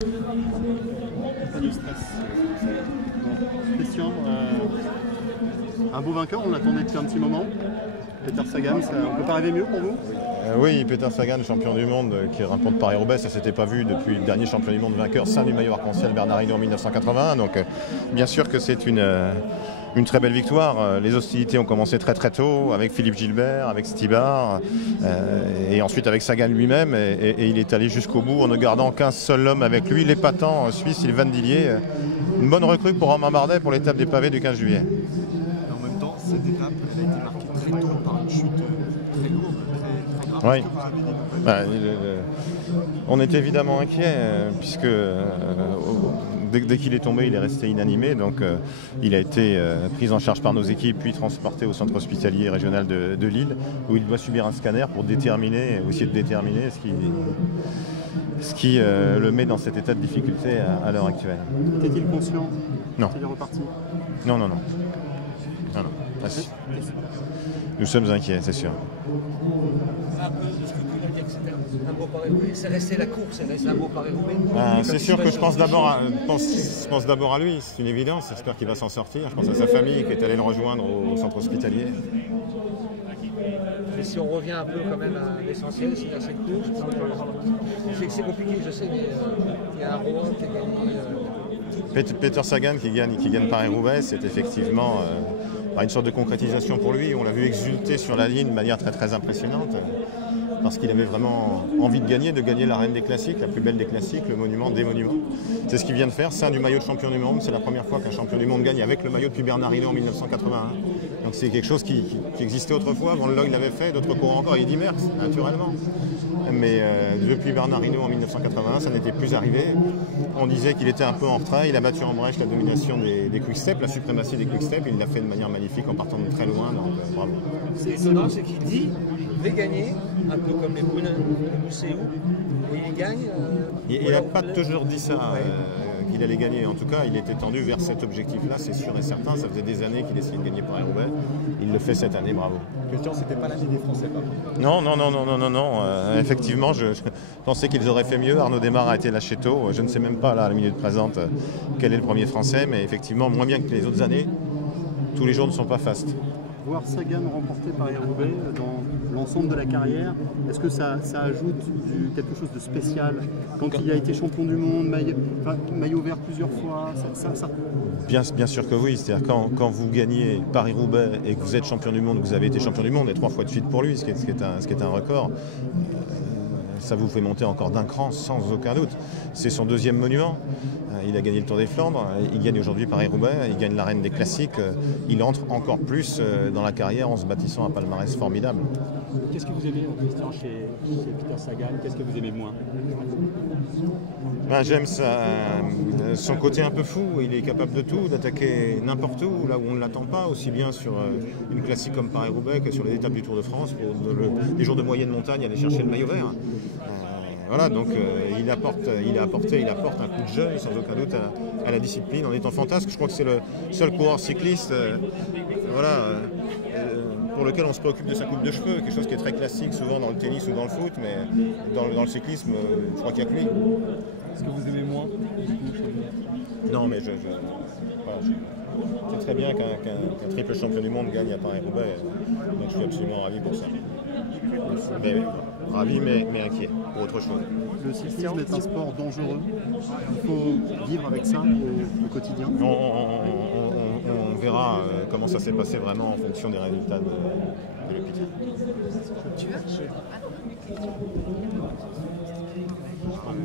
Pas de stress. Bon. Christian, un beau vainqueur, on l'attendait depuis un petit moment. Peter Sagan, on peut pas rêver mieux pour vous? Oui, Peter Sagan, champion du monde, qui remporte Paris-Roubaix, ça ne s'était pas vu depuis le dernier champion du monde vainqueur, sein du maillot arc-en-ciel Bernard Hinault en 1981. Donc bien sûr que c'est une très belle victoire. Les hostilités ont commencé très très tôt avec Philippe Gilbert, avec Stybar et ensuite avec Sagan lui-même et il est allé jusqu'au bout en ne gardant qu'un seul homme avec lui, l'épatant suisse Sylvain Dillier. Une bonne recrue pour Romain Bardet pour l'étape des pavés du 15 juillet. En même temps, cette étape elle a été marquée très tôt par une chute très lourde, très grave. Oui. On était évidemment inquiet puisque dès qu'il est tombé, il est resté inanimé. Donc il a été pris en charge par nos équipes, puis transporté au centre hospitalier régional de Lille, où il doit subir un scanner pour déterminer, essayer de déterminer ce qui le met dans cet état de difficulté à l'heure actuelle. Était-il conscient? Non. Il est reparti? Non. Ah, si. Nous sommes inquiets, c'est sûr. Un peu de ce que tu as dit, que c'était un beau Paris-Roubaix. C'est resté la course, c'est resté un beau Paris-Roubaix. C'est sûr que je pense d'abord à lui, c'est une évidence. J'espère qu'il va s'en sortir. Je pense à sa famille qui est allée le rejoindre au centre hospitalier. Mais si on revient un peu quand même à l'essentiel, c'est cette course. C'est compliqué, je sais, mais il y a un roi qui a gagné. Peter Sagan qui gagne Paris-Roubaix, c'est effectivement une sorte de concrétisation pour lui. On l'a vu exulter sur la ligne de manière très très impressionnante parce qu'il avait vraiment envie de gagner l'arène des classiques, la plus belle des classiques, le monument des monuments. C'est ce qu'il vient de faire, sein du maillot de champion du monde. C'est la première fois qu'un champion du monde gagne avec le maillot depuis Bernard Hinault en 1981. Donc c'est quelque chose qui existait autrefois. Van Looy l'avait fait, d'autres courants encore, et Eddy Merckx, naturellement. Mais depuis Bernard Hinault en 1981, ça n'était plus arrivé. On disait qu'il était un peu en retrait. Il a battu en brèche la domination des quick-step, la suprématie des quick-step. Il l'a fait de manière magnifique en partant de très loin. Donc bravo. C'est étonnant, c'est qu'il dit je vais gagner, un peu comme les Brunen de Mousséou, et il gagne. Il n'a pas toujours dit ça, qu'il allait gagner. En tout cas, il était tendu vers cet objectif-là, c'est sûr et certain. Ça faisait des années qu'il essayait de gagner Paris-Roubaix. Il le fait cette année, bravo. Christian, c'était pas l'année des Français, pas? Non. Effectivement, je pensais qu'ils auraient fait mieux. Arnaud Démare a été lâché tôt. Je ne sais même pas, là, à la minute présente, quel est le premier Français, mais effectivement, moins bien que les autres années. Tous les jours ne sont pas fastes. Voir Sagan remporter Paris-Roubaix dans l'ensemble de la carrière, est-ce que ça ajoute quelque chose de spécial quand il a été champion du monde, maillot vert plusieurs fois Bien sûr que oui, c'est-à-dire quand vous gagnez Paris-Roubaix et que vous êtes champion du monde, vous avez été champion du monde et 3 fois de suite pour lui, ce qui est un record, ça vous fait monter encore d'un cran sans aucun doute. C'est son deuxième monument. Il a gagné le Tour des Flandres, il gagne aujourd'hui Paris-Roubaix, il gagne l'arène des classiques. Il entre encore plus dans la carrière en se bâtissant un palmarès formidable. Qu'est-ce que vous aimez, Christian, chez Peter Sagan? Qu'est-ce que vous aimez moins? J'aime son côté un peu fou. Il est capable de tout, d'attaquer n'importe où, là où on ne l'attend pas, aussi bien sur une classique comme Paris-Roubaix que sur les étapes du Tour de France, pour les jours de moyenne montagne, aller chercher le maillot vert. Voilà, donc il apporte un coup de jeune, sans aucun doute, à la discipline, en étant fantasque. Je crois que c'est le seul coureur cycliste pour lequel on se préoccupe de sa coupe de cheveux, quelque chose qui est très classique souvent dans le tennis ou dans le foot, mais dans le cyclisme, je crois qu'il n'y a que lui. Est-ce que vous aimez moins? Non, mais je sais très bien qu'un triple champion du monde gagne à Paris-Roubaix, donc je suis absolument ravi pour ça. Mais, ravi, mais inquiet pour autre chose. Le cyclisme est un sport dangereux. Il faut vivre avec ça au quotidien. On verra comment ça s'est passé vraiment en fonction des résultats de l'hôpital.